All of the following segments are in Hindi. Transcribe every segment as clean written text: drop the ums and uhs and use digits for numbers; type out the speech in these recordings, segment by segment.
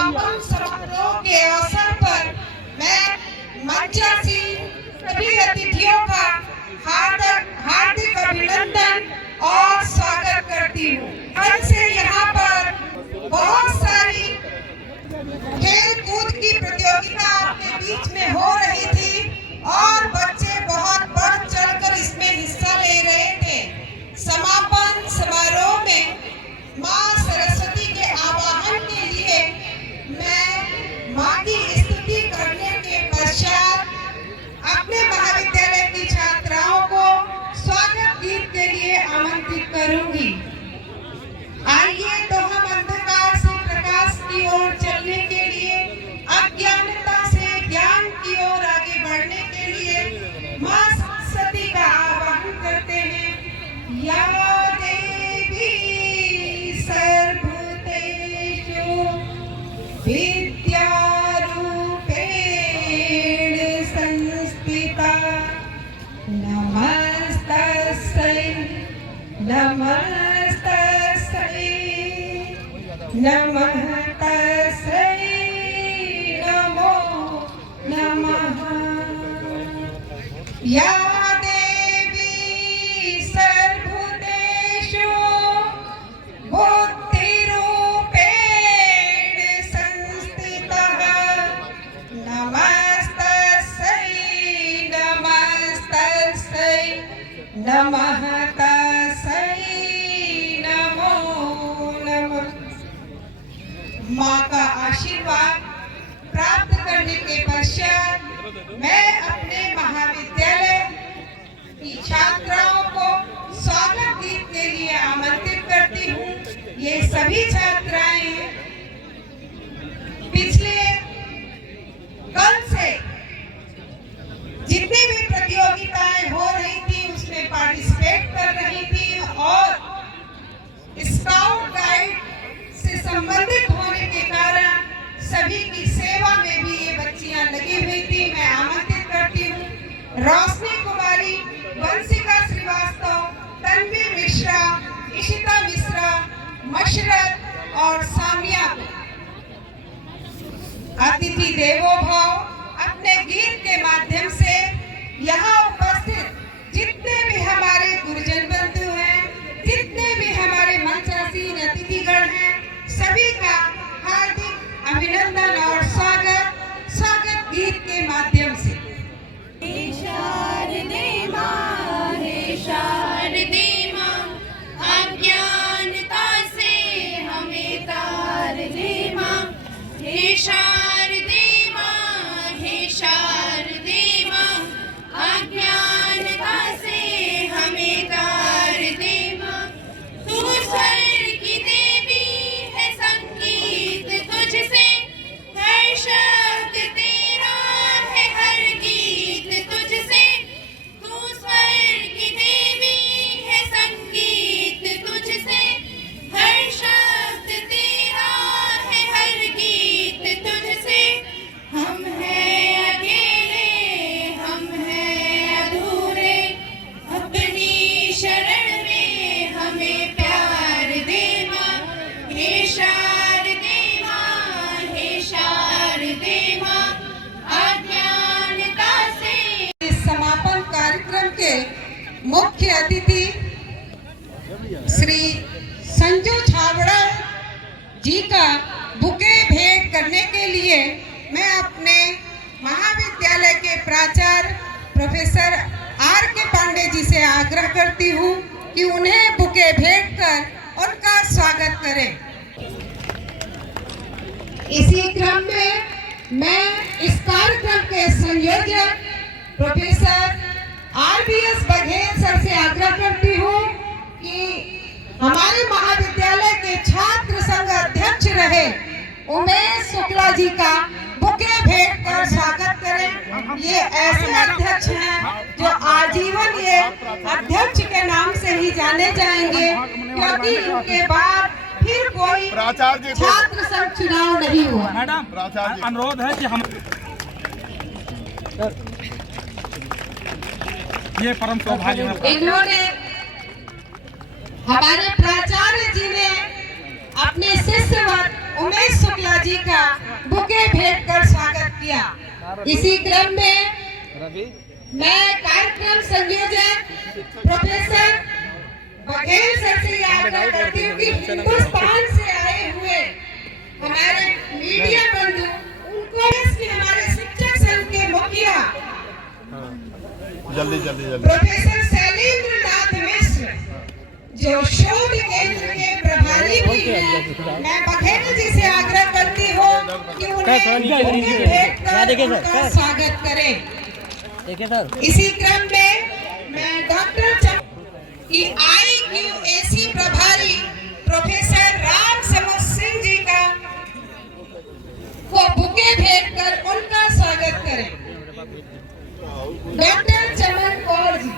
समापन समारोह के अवसर पर मैं मंचासी सभी अतिथियों का हार्दिक अभिनंदन और स्वागत करती हूँ। कल से यहाँ पर बहुत सारी खेल कूद की प्रतियोगिता अपने बीच में हो रही थी और बच्चे बहुत बढ़ चढ़कर इसमें हिस्सा ले रहे थे। समापन समारोह में माँ सरस्वती के आवाहन के लिए मैं माँ की स्तुति करने के पश्चात अपने महाविद्यालय की छात्राओं को स्वागत गीत के लिए आमंत्रित करूंगी। आइए तो हम अंधकार से प्रकाश की ओर चलने के लिए, अज्ञानता से ज्ञान की ओर आगे बढ़ने के लिए माँ सरस्वती का आवाहन करते हैं। या देवी सर्वभूतेषु विद्यारूपेण संस्थिता नमस्तस्यै नमः तस्यै नमो नमः। या देवी सर्वभूतेषु बुद्धिरूपेण संस्थितः नमस्तस्यै नमः तस्यै नमो नमः। माँ का आशीर्वाद प्राप्त करने के पश्चात मैं अपने महाविद्यालय की छात्राओं को स्वागत गीत के लिए आमंत्रित करती हूँ। ये सभी छात्राएं पिछले कल से जितनी भी प्रतियोगिताएं हो रही थी उसमें पार्टिसिपेट कर रही थी और स्काउट गाइड से संबंधित होने के कारण सभी की सेवा में भी ये बच्चियां लगी हुई थी। मैं आमंत्रित करती हूँ रोशनी कुमारी, वंशिका श्रीवास्तव, तन्वी मिश्रा, इशिता मिश्रा, मशरत और सामिया को। अतिथि देवो भव अपने गीत के माध्यम से यहाँ उपस्थित जितने भी हमारे गुरुजन बंधु हैं, जितने भी हमारे मंचासीन अतिथिगण हैं, सभी का हार्दिक अभिनंदन और स्वागत गीत के माध्यम से। हे शारदे माँ, हे शारदे माँ, अज्ञानता से हमें तार दे माँ। हे शारदे माँ, हे शारदे माँ, अज्ञानता से हमें तार दे माँ। तू स्वर की देवी है, संगीत तुझसे, हर शब्द तेरा है, हर गीत तुझसे। तू स्वर की देवी है, संगीत तुझसे, हर शब्द तेरा है, हर गीत तुझसे। हम हैं अकेले, हम हैं अधूरे, अपनी शरण में हमें प्यार दे माँ। हे शारदे माँ, हे शारदे माँ, अज्ञानता से। इस समापन कार्यक्रम के मुख्य अतिथि श्री संजू छाबड़ा जी का बुके भेंट करने के लिए मैं अपने महाविद्यालय के प्राचार्य प्रोफेसर आर के पांडे जी से आग्रह करती हूँ कि उन्हें बुके भेंट कर उनका स्वागत करें। इसी क्रम में मैं इस कार्यक्रम के संयोजक प्रोफेसर RBS बघेल सर से आग्रह करती हूँ कि हमारे महाविद्यालय के छात्र संघ अध्यक्ष रहे उमेश शुक्ला जी का बुके भेंट कर स्वागत करें। ये ऐसे अध्यक्ष हैं जो आजीवन ये अध्यक्ष के नाम से ही जाने जाएंगे, क्योंकि इनके बाद फिर कोई छात्र संघ चुनाव नहीं हुआ। मैडम अनुरोध है कि हम ये परम सौभाग्य है। इन्होंने हमारे प्राचार्य जी ने अपने शिष्य उमेश शुक्ला जी का बुके भेंट कर स्वागत किया। इसी क्रम में मैं कार्यक्रम संयोजक प्रोफेसर बघेल सर से आग्रह करती हूँ कि हिंदुस्तान से आए हुए हमारे मीडिया बंधु उनको इसके हमारे शिक्षक संघ के मुखिया जल्दी प्रोफेसर शैलेंद्र नाथ मिश्र जो शोध केंद्र के प्रभारी भी हैं, मैं बघेल जी से आग्रह करती हूँ कि उन्हें बुके भेंट कर उनका स्वागत करें। इसी क्रम में मैं डॉक्टर IQAC प्रभारी प्रोफेसर राम समूह सिंह जी का को बुके भेंट कर उनका स्वागत करें। डॉक्टर चमन कौर जी,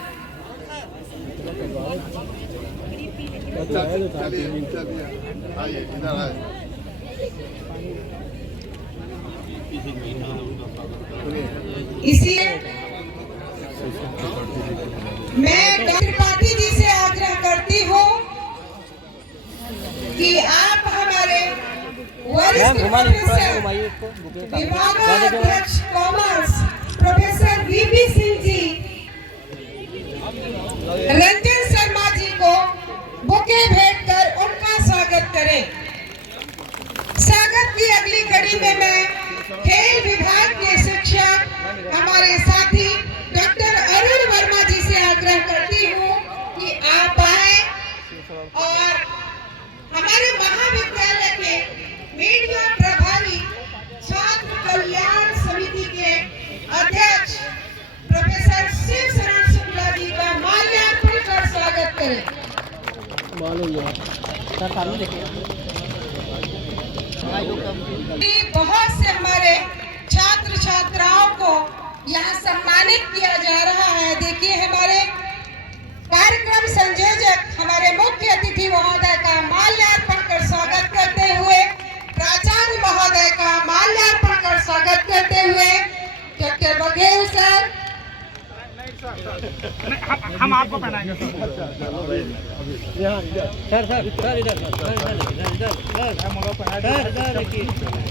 आइए इधर आए। इसी मैं डॉक्टर त्रिपाठी जी से आग्रह करती हूँ कि आप हमारे वरिष्ठ प्रोफेसर विभागाध्यक्ष commerce professor VP Singh ji, Ranjan Sharma ji को बुके भेंट कर उनका स्वागत करें। स्वागत की अगली कड़ी में मैं खेल विभाग के शिक्षक हमारे साथी डॉक्टर अरुण वर्मा जी से आग्रह करती हूँ कि आप आए और हमारे महाविद्यालय के मीडिया प्रभारी छात्र कल्याण समिति के अध्यक्ष प्रोफेसर शिव शरण शुक्ला जी का माल्यार्पण कर स्वागत करें। बहुत से हमारे छात्र छात्राओं को यहाँ सम्मानित किया जा रहा है। देखिए हमारे कार्यक्रम संयोजक हमारे मुख्य अतिथि महोदय का माल्यार्पण कर स्वागत करते हुए, प्राचार्य महोदय का माल्यार्पण कर स्वागत करते हुए डॉक्टर बघेल सर, हम आपको पहनाएंगे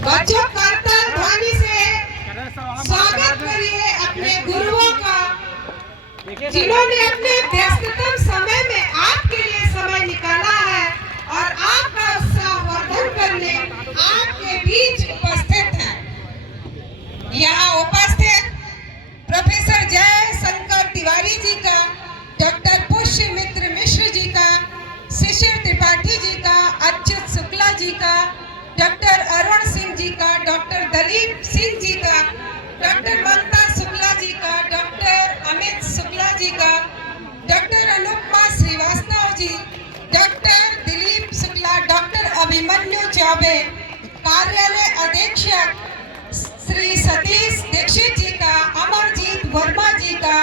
बच्चों करतल ध्वनि से स्वागत करिए अपने गुरुओं का, जिन्होंने अपने व्यस्ततम समय में आपके लिए समय निकाला है और आपका उत्साहवर्धन करने आपके बीच उपस्थित हैं। यहाँ उपस्थित प्रोफेसर जय शंकर तिवारी जी का, डॉक्टर पुष्य मित्र मिश्र जी का, शिशिर त्रिपाठी जी का, अच्युत शुक्ला जी का, डॉक्टर अरुण सिंह जी का, डॉक्टर दलीप सिंह जी का, डॉक्टर ममता शुक्ला जी का, डॉक्टर अमित शुक्ला जी का, doctor Anupama Srivastava ji, doctor Dilip Shukla, doctor Abhimanyu Choubey, कार्यालय अधीक्षक श्री सतीश दीक्षित जी का, अमरजीत वर्मा जी का,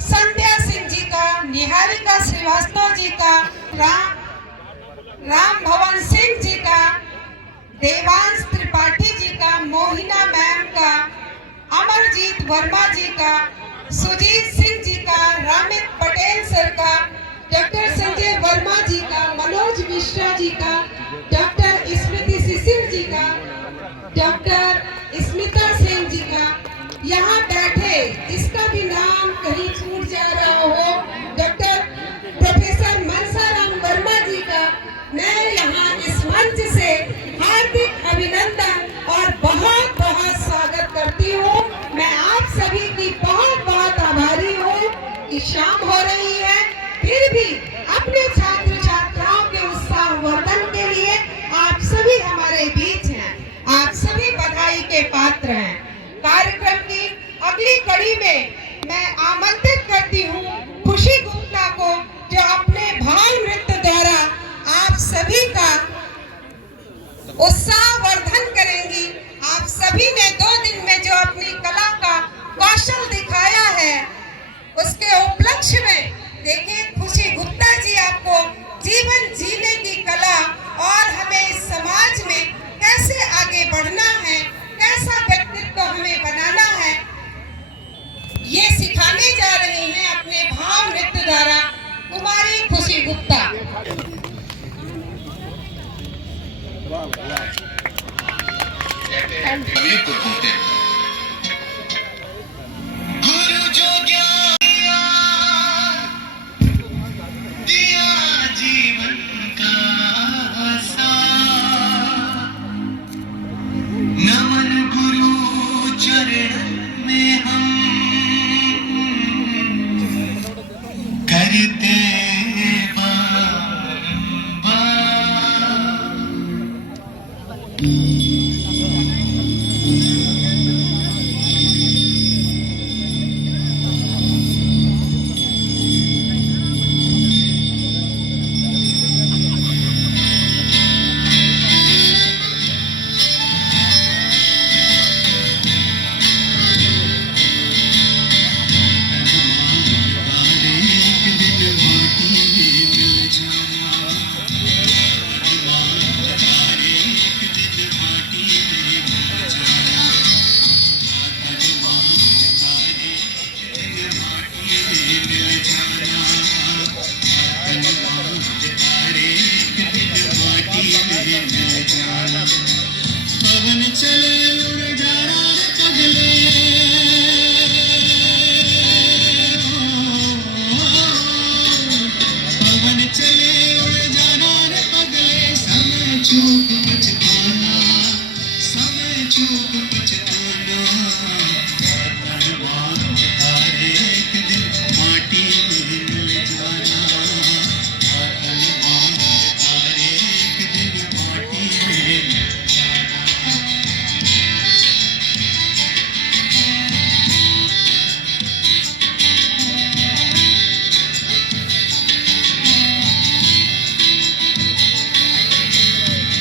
संध्या सिंह जी का, निहारिका श्रीवास्तव जी का, राम भवन सिंह जी का, देवांश त्रिपाठी जी का, मोहिना मैम का, अमरजीत वर्मा जी का, सुजीत सिंह जी का, रामित पटेल सर का, डॉक्टर संजय वर्मा जी का, मनोज मिश्रा जी का, डॉक्टर स्मृति शिशिर जी का, डॉक्टर स्मिता सेन जी का, यहाँ बैठे जिसका भी नाम कहीं छूट जा रहा हो, डॉक्टर प्रोफेसर मनसाराम वर्मा जी का, मैं यहाँ इस मंच से हार्दिक अभिनंदन और बहुत बहुत स्वागत करती हूँ। मैं आप सभी की बहुत बहुत आभारी हूँ कि शाम हो रही है, फिर भी अपने छात्र छात्राओं के उत्साहवर्धन के लिए आप सभी हमारे बीच हैं। आप सभी बधाई के पात्र हैं। कार्यक्रम की अगली कड़ी में मैं आमंत्रित करती हूँ खुशी गुप्ता को, जो अपने भाव नृत्य द्वारा आप सभी का उत्साहवर्धन करेंगी। आप सभी ने 2 दिन में जो अपनी कला का कौशल दिखाया है, उसके उपलक्ष्य में देखिए खुशी गुप्ता जी आपको जीवन जीने की कला और हमें इस समाज में कैसे आगे बढ़ना है, कैसा व्यक्तित्व हमें बनाना है, ये के पुत्र होते हैं। गुरु जो ज्ञान दिया जीवन का सार, नमन गुरु चरण में हम करते पवन चले उड़ जाना पगले, पवन चले उड़ जाना रे पगले, समय चूक पछताना, समय चूक पछताना, तनवान तारे एक दिन माटी में मिल जाना, तनवान तारे एक दिन माटी में मिल जाना।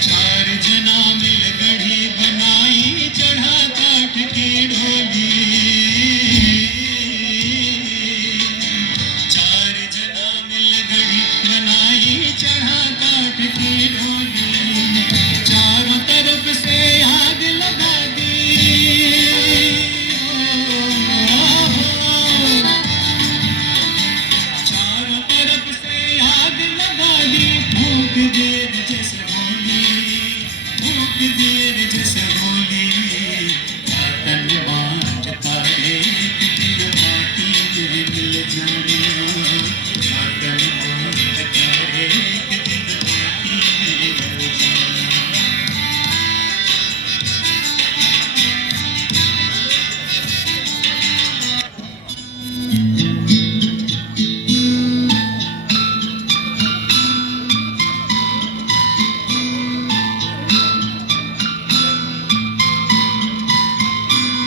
चार जना मिल गढ़ी बनाई, चढ़ा काठ की ढोली, चार जना मिल गढ़ी बनाई, चढ़ा काठ की ढोली, चारों तरफ से आग लगा दी, चारों तरफ से आग लगा दी, फूंक देर जैसे होली, फूंक देर जैसे होली, तन बांझ तारे एक दिन माटी में मिल जाने, तन बांझ तारे एक दिन माटी में मिल जाना।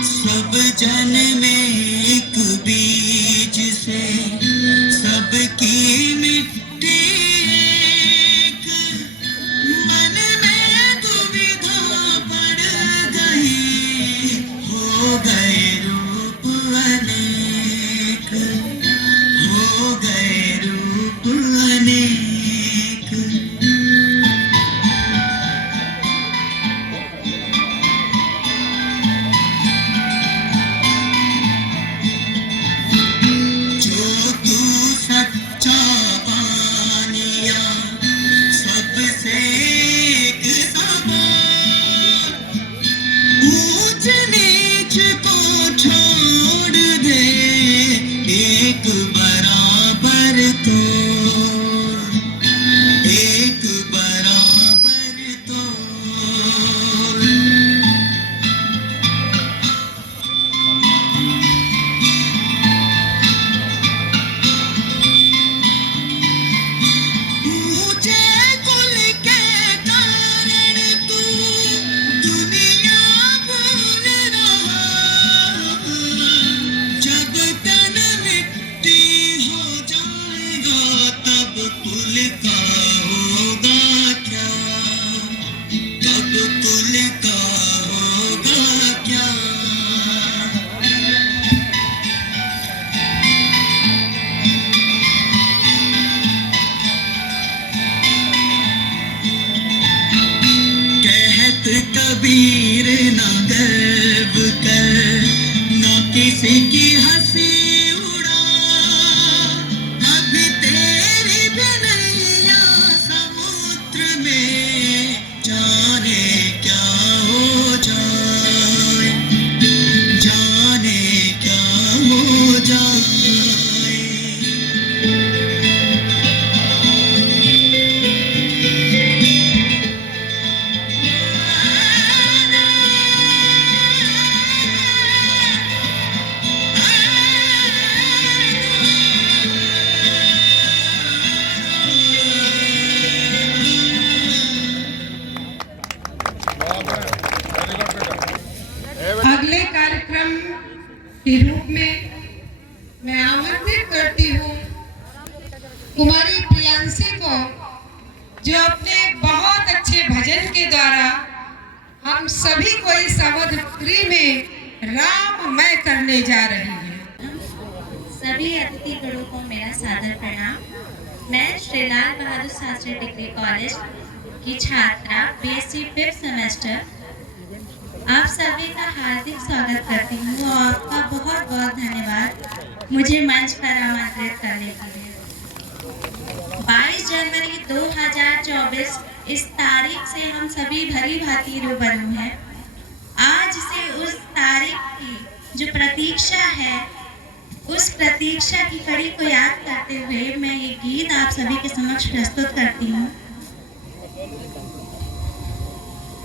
सब जन में एक बीज से सबकी मिट्टी एक, मन में दुविधा पड़ गई, हो गए रूप अनेक, हो गए रूप अनेक। जो तू सच्चा पानिया, सबसे एक समान, ऊंच नीच को छोड़ दे, एक बराबर तो, एक बराबर तो। ऊंचे कुल के कारण तू दुनिया भूल रहा, जब तन मिट्टी हो जाएगा तब कुल का होगा क्या, तब कुल का होगा क्या। कहत कबीर ना गर्व कर, ना किसी की हंसी उड़ा, अभी तेरी भी नैया समुद्र में जाने क्या हो जाए। कुमारी प्रियांशी को, जो अपने बहुत अच्छे भजन के द्वारा हम सभी को इस अवधपुरी में राममय करने जा रही है। सभी अतिथि गणों को मेरा सादर प्रणाम। मैं श्री लाल बहादुर शास्त्री डिग्री कॉलेज की छात्रा बीएससी 5th सेमेस्टर आप सभी का हार्दिक स्वागत करती हूँ और आपका बहुत बहुत धन्यवाद मुझे मंच पर आमंत्रित करने के लिए। 22 जनवरी 2024 इस तारीख से हम सभी भली भांति रूबरू हैं। आज से उस तारीख की जो प्रतीक्षा है, उस प्रतीक्षा की कड़ी को याद करते हुए मैं ये गीत आप सभी के समक्ष प्रस्तुत करती हूँ।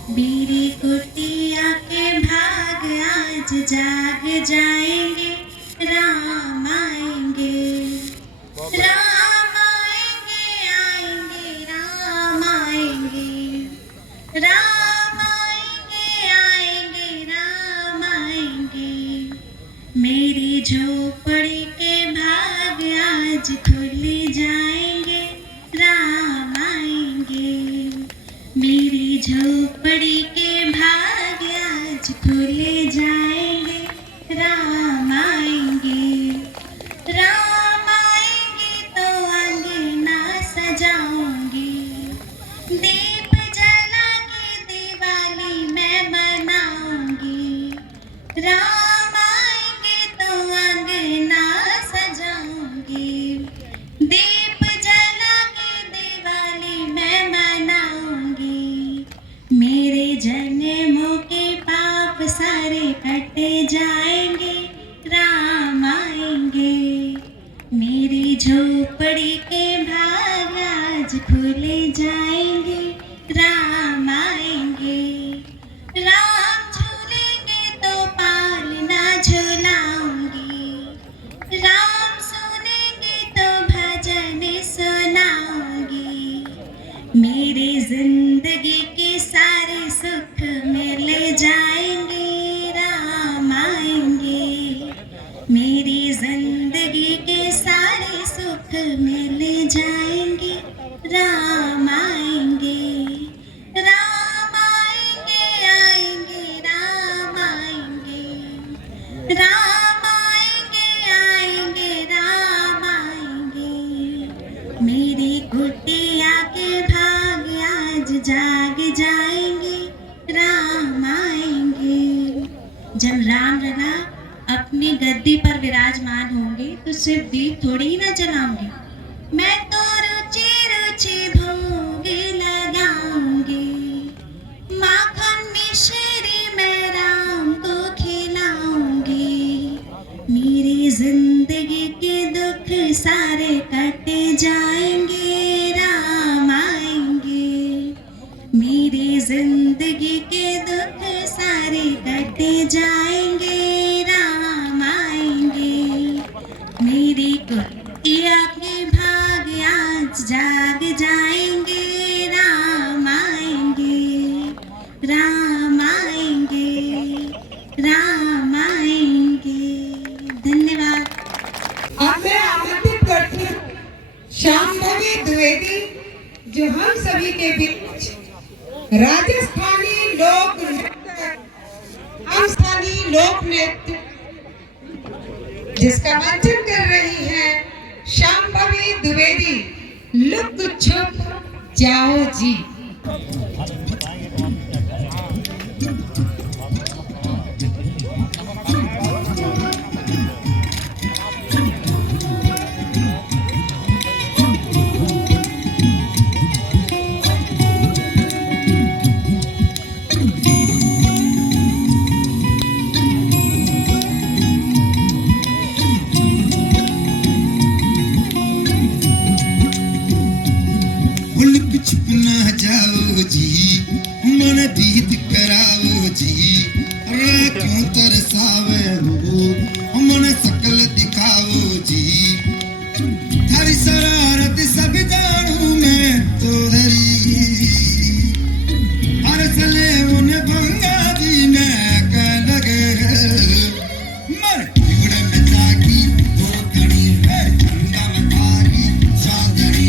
बीरी कुटिया के भाग आज जाग जाएंगे, राम आएंगे, राम आएंगे, आएंगे, राम आएंगे, राम आएंगे, आएंगे, राम आएंगे। मेरी झोपड़ी के भाग आज खुल जाएंगे, राम आएंगे। मेरी झोपड़ी के भाग आज खुल जाएंगे, राम आएंगे। राम आएंगे तो अंगना सजाऊंगी, दीप जला के दिवाली मैं मनाऊंगी। राम आएंगे तो अंगना सजाऊंगी, दीप जला के दिवाली मैं मनाऊंगी। मेरे जन्मों के पाप सारे कट जाएंगे, राम आएंगे। मेरी झोपड़ी के भाग आज खुल जाएंगे, राम आएंगे। राम झूलेंगे तो पालना झूलाऊंगी, राम सुनेंगे तो भजन सुनाऊंगी। मेरी जिंदगी के सारे सुख मिल जाएंगे, राम आएंगे। मेरी जिंदगी के सारे सुख मिल जाएंगे, राम आएंगे। राम आएंगे, आएंगे, राम आएंगे, राम आएंगे, आएंगे, राम आएंगे। मेरी कुटिया के भाग आज जाग जाएंगे, राम आएंगे। जब राम लला अपनी गद्दी पर विराजमान होंगे तो सिर्फ दीप थोड़ी ही ना जलाऊंगे, मैं तो रुचि रुचि भोग लगाऊंगी। माखन मिश्री मैं राम को खिलाऊंगी। मेरी जिंदगी के दुख सारे कट जाएंगे, राम आएंगे। मेरी जिंदगी के दुख सारे कट जाएंगे, राम आएंगे। मेरी कुटिया के भाग आज जाग जाएंगे, राम आएंगे, राम आएंगे, राम आएंगे। धन्यवाद। अब मैं आमंत्रित करती हूँ शांभवी द्विवेदी, जो हम सभी के बीच राजस्थानी लोक नृत्य, हम स्थानीय लोक नृत्य जिसका मंचन कर रही है शांभवी द्विवेदी। लुक छुप जाओ जी। छुप ना जाओ जी, मन बीत कराओ जी। क्यों तरसावे हो, मन सकल दिखाओ जी। थारी शरारत सब जानू मैं तो हरी, हर सले उन भंगा दी मैं कह लगे। मर बिगड़ में जागी दो घड़ी है, ठंडा में थारी चांदनी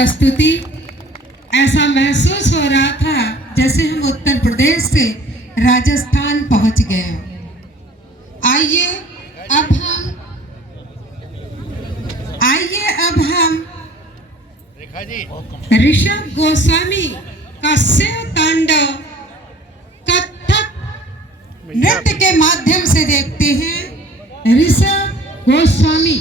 प्रस्तुति ऐसा महसूस हो रहा था जैसे हम उत्तर प्रदेश से राजस्थान पहुंच गए हों। आइए अब हम ऋषभ गोस्वामी का शिव तांडव कथक नृत्य के माध्यम से देखते हैं। ऋषभ गोस्वामी।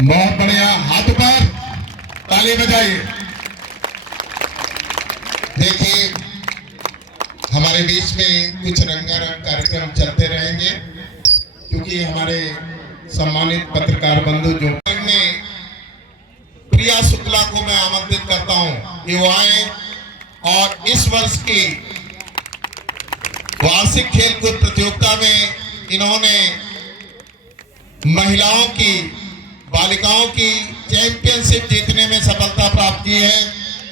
बहुत बढ़िया, हाथ पर ताली बजाइए। देखिए हमारे बीच में कुछ रंगारंग कार्यक्रम चलते रहेंगे, क्योंकि हमारे सम्मानित पत्रकार बंधु जो में प्रिया शुक्ला को मैं आमंत्रित करता हूं, ये वो आए और इस वर्ष की वार्षिक खेलकूद प्रतियोगिता में इन्होंने महिलाओं की, बालिकाओं की चैंपियनशिप जीतने में सफलता प्राप्त की है।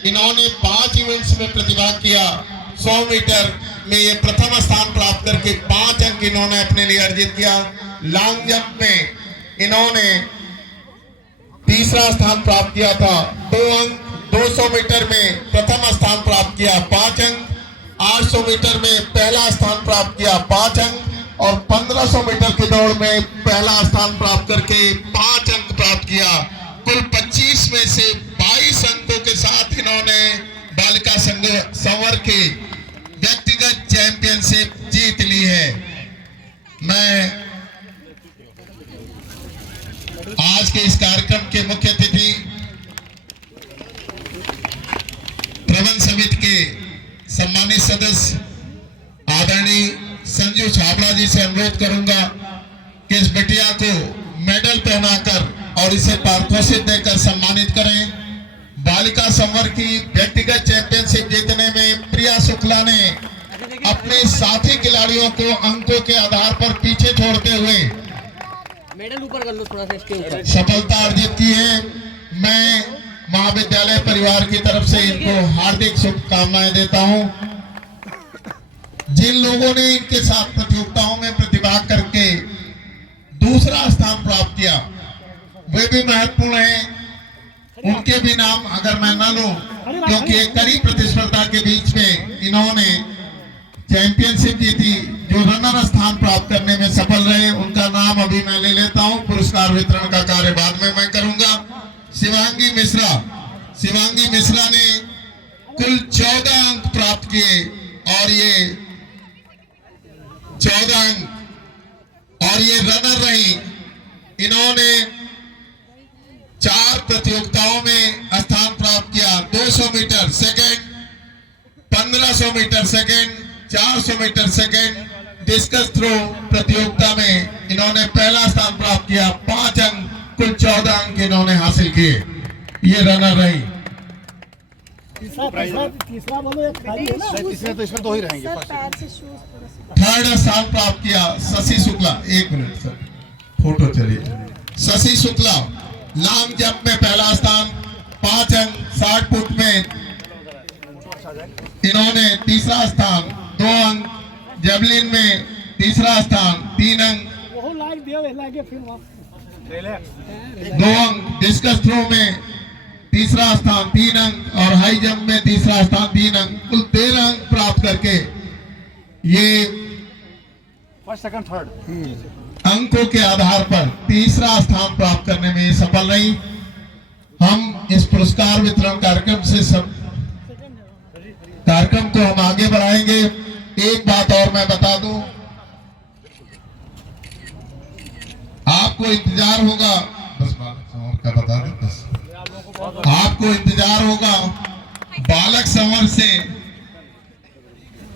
इन्होंने 5 इवेंट्स में प्रतिभाग किया। 100 मीटर में ये प्रथम स्थान प्राप्त करके 5 अंक इन्होंने अपने लिए अर्जित किया। लॉन्ग जंप में इन्होंने तीसरा स्थान प्राप्त किया था, 2 अंक। 200 मीटर में प्रथम स्थान प्राप्त किया, 5 अंक। 800 मीटर में पहला स्थान प्राप्त किया, 5 अंक। और 1500 मीटर की दौड़ में पहला स्थान प्राप्त करके 5 अंक प्राप्त किया। कुल 25 में से 22 अंकों के साथ इन्होंने बालिका संवर की व्यक्तिगत चैंपियनशिप जीत ली है। मैं आज के इस कार्यक्रम के मुख्य अतिथि प्रबंध समिति के सम्मानित सदस्य आदरणीय संजू छाबड़ा जी से अनुरोध करूंगा कि इस बिटिया को मेडल पहनाकर और इसे पारितोषिक देकर सम्मानित करें। बालिका संवर की व्यक्तिगत चैंपियनशिप जीतने में प्रिया शुक्ला ने अपने साथी खिलाड़ियों को अंकों के आधार पर पीछे छोड़ते हुए मेडल ऊपर कर लो थोड़ा सा, इसके ऊपर सफलता अर्जित की है। मैं महाविद्यालय परिवार की तरफ से इनको हार्दिक शुभकामनाएं देता हूं। जिन लोगों ने इनके साथ प्रतियोगिताओं में प्रतिभाग करके दूसरा स्थान प्राप्त किया वे भी महत्वपूर्ण हैं। उनके भी नाम अगर मैं न लूं, क्योंकि एक कड़ी प्रतिस्पर्धा के बीच में इन्होंने चैंपियनशिप जीती, जो रनर स्थान प्राप्त करने में सफल रहे, उनका नाम अभी मैं ले लेता हूं। पुरस्कार वितरण का कार्य बाद में मैं करूंगा। शिवांगी मिश्रा ने कुल 14 अंक प्राप्त किए और ये 14 अंक और ये रनर रही। इन्होंने 4 प्रतियोगिताओं में स्थान प्राप्त किया। 200 metre second, 1500 metre second, 400 metre second, discus throw प्रतियोगिता में इन्होंने पहला स्थान प्राप्त किया। 5 अंक, कुल 14 अंक इन्होंने हासिल किए। ये रनर रही। तीसरा बोलो, एक खाली है ना, तीसरा तो इसमें 2 ही रहेंगे। थर्ड स्थान प्राप्त किया Shashi Shukla. 1 minute sir, photo चलिए। शशि शुक्ला लॉन्ग जंप में पहला स्थान 5 अंक, 60 फुट में इन्होंने तीसरा स्थान 2 अंक, जेवलिन में तीसरा स्थान 3 अंक, 2 अंक, डिस्कस थ्रो में तीसरा स्थान 3 अंक और हाई जंप में तीसरा स्थान 3 अंक, कुल 13 अंक प्राप्त करके ये फर्स्ट सेकंड थर्ड अंकों के आधार पर तीसरा स्थान प्राप्त करने में सफल रही। हम इस पुरस्कार वितरण कार्यक्रम से सब कार्यक्रम को हम आगे बढ़ाएंगे। एक बात और मैं बता दूं, आपको इंतजार होगा, बस बालक का बता दूं, बस आपको इंतजार होगा बालक समर से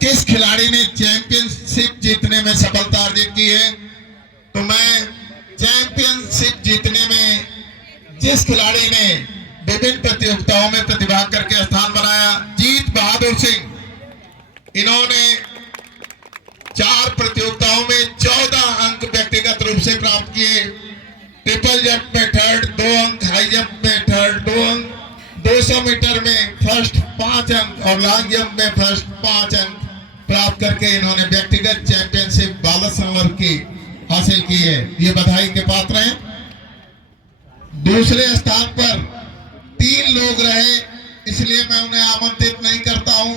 किस खिलाड़ी ने चैंपियनशिप जीतने में सफलता अर्जित की है। तो मैं चैंपियनशिप जीतने में जिस खिलाड़ी ने विभिन्न प्रतियोगिताओं में प्रतिभाग करके स्थान बनाया, जीत बहादुर सिंह, इन्होंने 4 प्रतियोगिताओं में 14 अंक व्यक्तिगत रूप से प्राप्त किए। ट्रिपल जंप में थर्ड 2 अंक, हाई जंप में थर्ड 2 अंक, 200 मीटर में फर्स्ट 5 अंक और लॉन्ग जंप में फर्स्ट 5 अंक प्राप्त करके इन्होंने व्यक्तिगत चैंपियनशिप बालक समर की हासिल की है। ये बधाई के पात्र हैं। दूसरे स्थान पर 3 लोग रहे, इसलिए मैं उन्हें आमंत्रित नहीं करता हूं,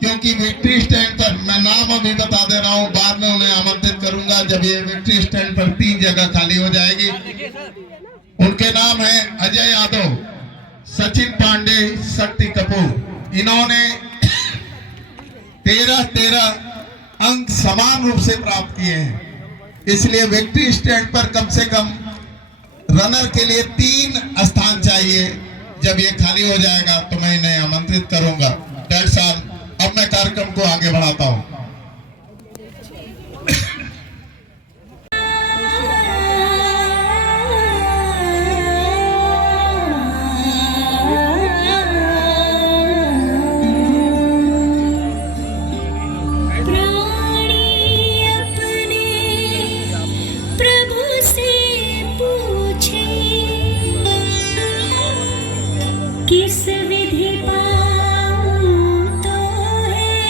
क्योंकि विक्ट्री स्टैंड पर मैं नाम अभी बता दे रहा हूं, बाद में उन्हें आमंत्रित करूंगा जब ये विक्ट्री स्टैंड पर 3 जगह खाली हो जाएगी। उनके नाम है अजय यादव, सचिन पांडे, शक्ति कपूर। इन्होंने 13 अंक समान रूप से प्राप्त किए हैं, इसलिए विक्ट्री स्टैंड पर कम से कम रनर के लिए 3 स्थान चाहिए। जब ये खाली हो जाएगा तो मैं इन्हें आमंत्रित करूंगा। डेढ़ साल अब मैं कार्यक्रम को आगे बढ़ाता हूं। किस विधि पाऊं तो है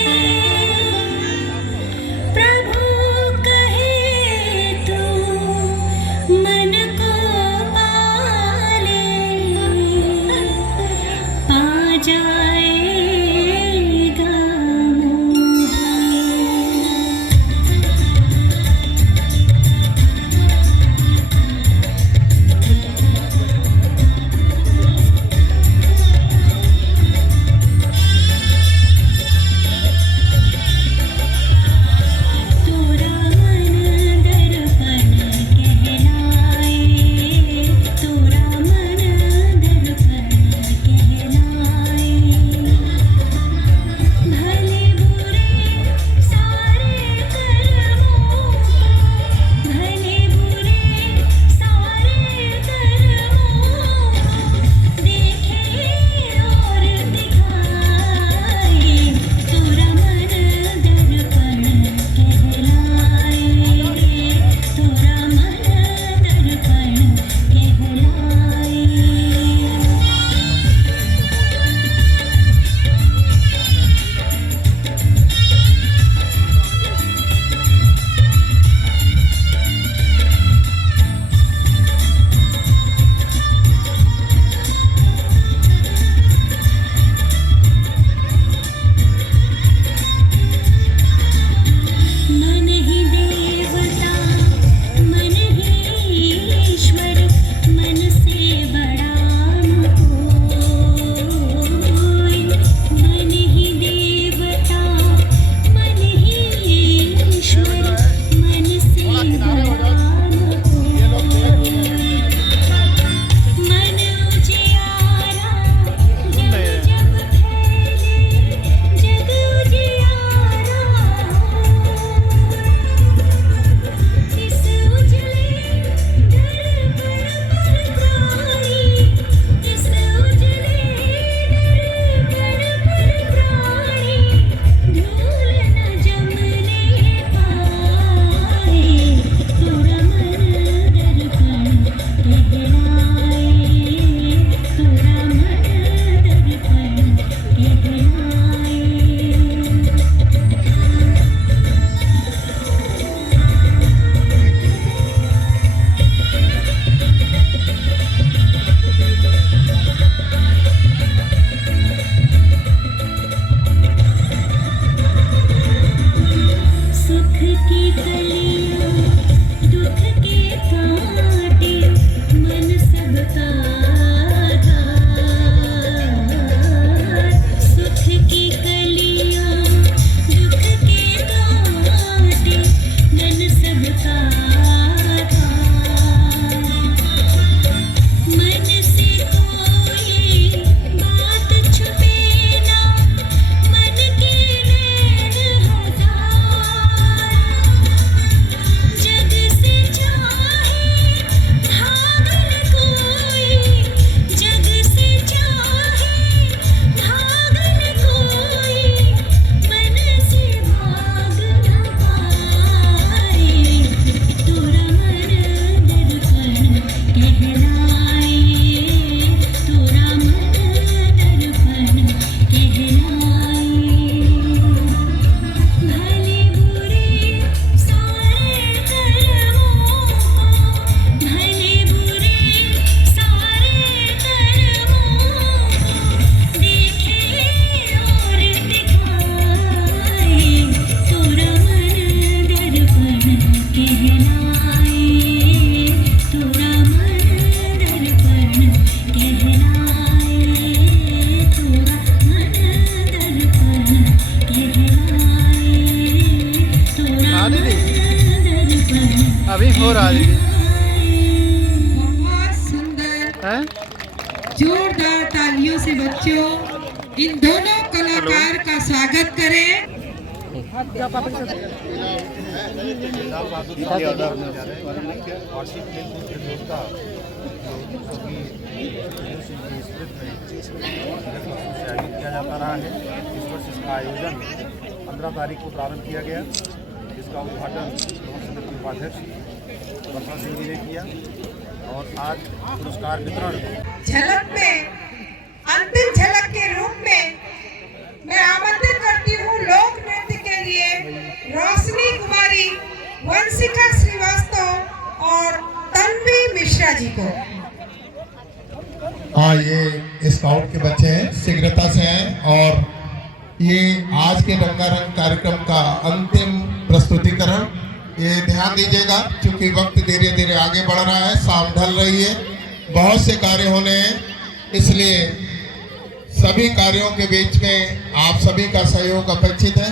सबका था। सुख की कलियां दुख के कांटे मन सबका था। मन से कोई बात छुपे ना, मन के रैन हजार। जग से चाहे भागल कोई, जग से चाहे भागल कोई, मन से भाग न पाए। तोरा मन दर्पण कहलाए, तोरा मन दर्पण कहलाए। भले बुरे सारे कर्मों को, भले बुरे सारे कर्मों को देखे और दिखाए। तोरा मन दर्पण कहलाए, तोरा मन दर्पण कहलाए, तोरा मन दर्पण कहलाए, तोरा हाँ दीदी, दर्पण अभी हो रहा है दीदी। बहुत सुंदर, हैं? जोरदार तालियों से बच्चों इन दोनों कलाकार का स्वागत करें। वार्षिक खेलकूद प्रतियोगिता आयोजित किया जाता रहा है। इस वर्ष इसका आयोजन 15 तारीख को प्रारंभ किया गया, जिसका उद्घाटन लोक समिति के उपाध्यक्ष वर्षा सिंह जी ने किया और आज पुरस्कार वितरण झलक में, अंतिम झलक के रूप में मैं आमंत्रित करती हूँ लोक नृत्य के लिए रोशनी कुमारी, वंशिका श्रीवास्तव और तन्वी मिश्रा जी को। हाँ, ये स्काउट के बच्चे हैं, शीघ्रता से हैं और ये आज के रंगारंग कार्यक्रम का अंतिम प्रस्तुतिकरण। ये ध्यान दीजिएगा क्योंकि वक्त धीरे धीरे आगे बढ़ रहा है, शाम ढल रही है, बहुत से कार्य होने हैं, इसलिए सभी कार्यों के बीच में आप सभी का सहयोग अपेक्षित है।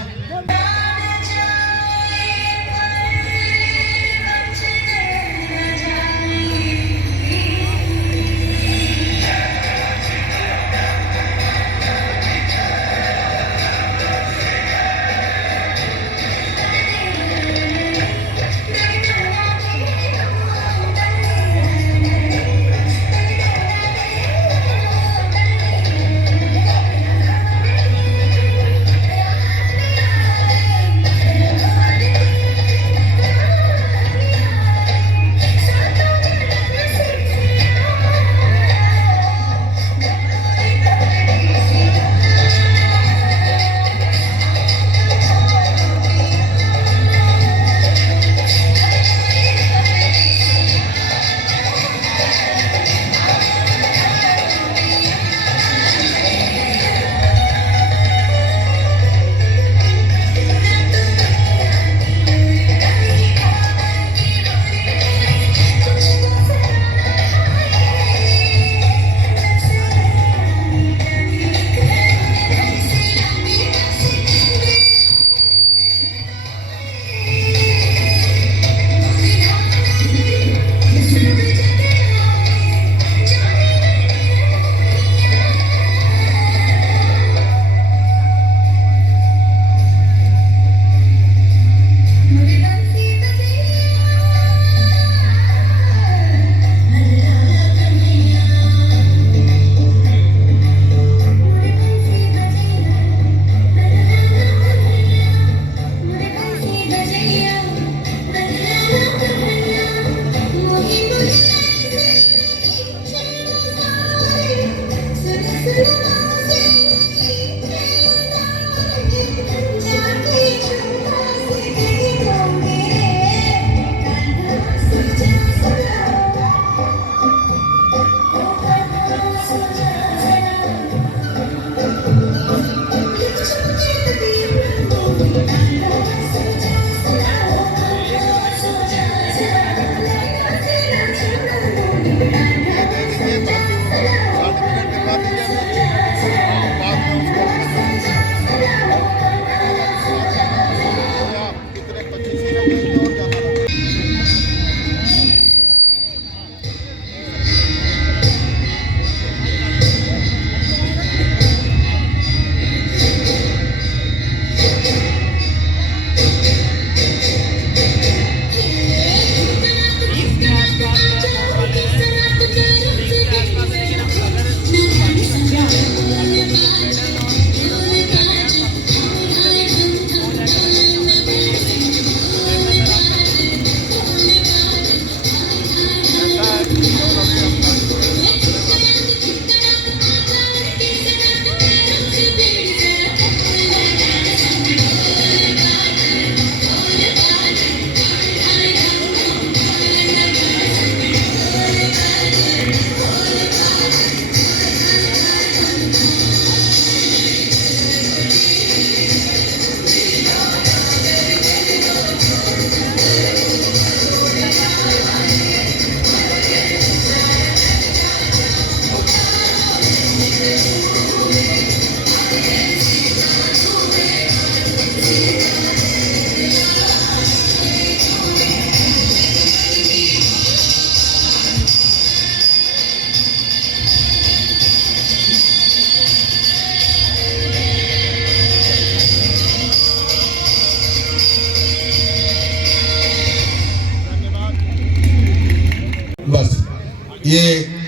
ये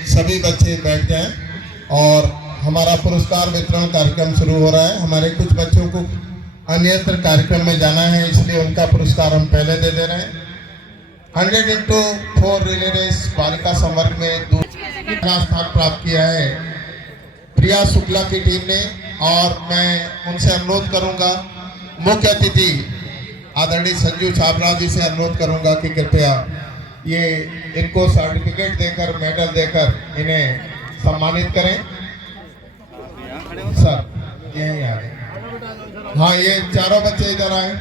सभी बच्चे बैठ जाएं और हमारा पुरस्कार वितरण कार्यक्रम शुरू हो रहा है। हमारे कुछ बच्चों को अन्यत्र कार्यक्रम में जाना है, इसलिए उनका पुरस्कार हम पहले दे रहे हैं। 100x4 रिले रेस बालिका संवर्ग में दूसरा स्थान प्राप्त किया है प्रिया शुक्ला की टीम ने, और मैं उनसे अनुरोध करूंगा, मुख्य अतिथि आदरणीय संजू छाबरा जी से अनुरोध करूंगा कि कृपया ये इनको सर्टिफिकेट देकर, मेडल देकर इन्हें सम्मानित करें। सर यहीं आ गए। हाँ, ये चारों बच्चे इधर आए।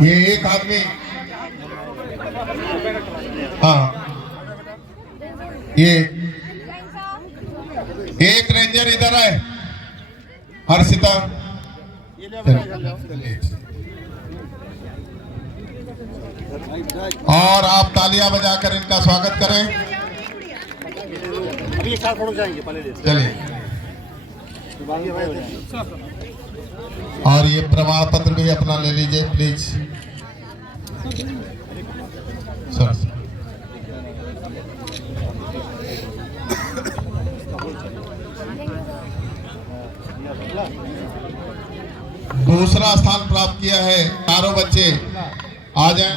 ये एक आदमी, हाँ ये एक रेंजर इधर आए, हर्षिता। और आप तालियां बजाकर इनका स्वागत करें। अभी एक साथ फोटो जाएंगे पहले। चलिए, और ये प्रमाण पत्र भी अपना ले लीजिए प्लीज। सर दूसरा स्थान प्राप्त किया है चारों बच्चे, आ जाएं।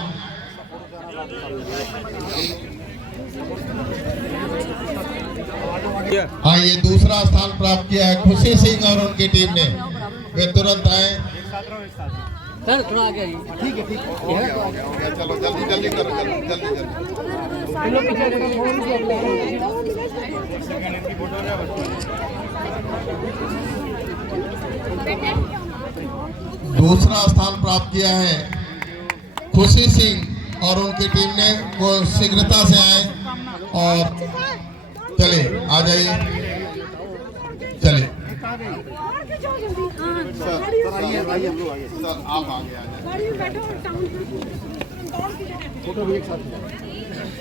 हाँ, ये दूसरा स्थान प्राप्त किया है खुशी सिंह और उनकी टीम ने। वे तुरंत आए। सर थोड़ा आगे आइए। ठीक है, ठीक है, हो गया। चलो जल्दी जल्दी करो, जल्दी। दूसरा स्थान प्राप्त किया है खुशी सिंह और उनकी टीम ने। वो शीघ्रता से आए और चले, आ जाइए, चले। सर आप आगे आ जाइए।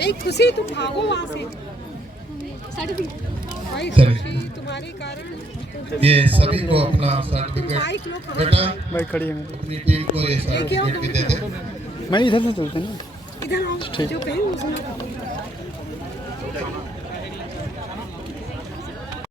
एक खुशी तुम भागो वहाँ से। भाई चलिए। खुशी तुम्हारे कारण। ये सभी को अपना सर्टिफिकेट, बेटा भाई खड़ी है अपनी टीम को ये सर्टिफिकेट भी दे दे। मैं इधर से चलते हैं ना। इधर आओ, जो कहीं उसमें